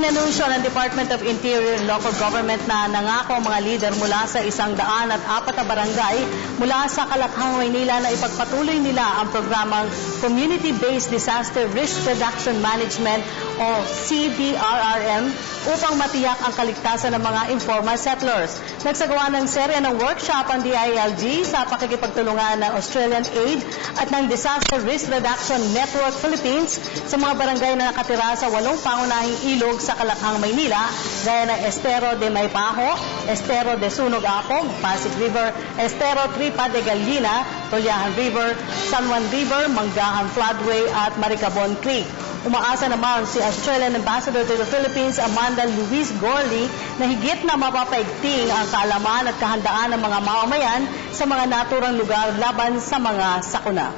Inanunsyo ng Department of Interior and Local Government na nangako ang mga lider mula sa 104 na barangay mula sa Kalakhang, Maynila na ipagpatuloy nila ang programang Community-Based Disaster Risk Reduction Management o CBRRM upang matiyak ang kaligtasan ng mga informal settlers. Nagsagawa ng serya ng workshop ang DILG sa pakikipagtulungan ng Australian Aid at ng Disaster Risk Reduction Network Philippines sa mga barangay na nakatira sa 8 pangunahing ilog sa Kalakhang, Maynila, gaya ng Estero de Maypajo, Estero de Sunog Apog, Pasig River, Estero Tripa de Gallina, Tolyahan River, San Juan River, Manggahan Floodway at Maricabon Creek. Umaasa naman si Australian Ambassador to the Philippines, Amanda Louise Gorley, na higit na mapapaigting ang kaalaman at kahandaan ng mga mamamayan sa mga naturang lugar laban sa mga sakuna.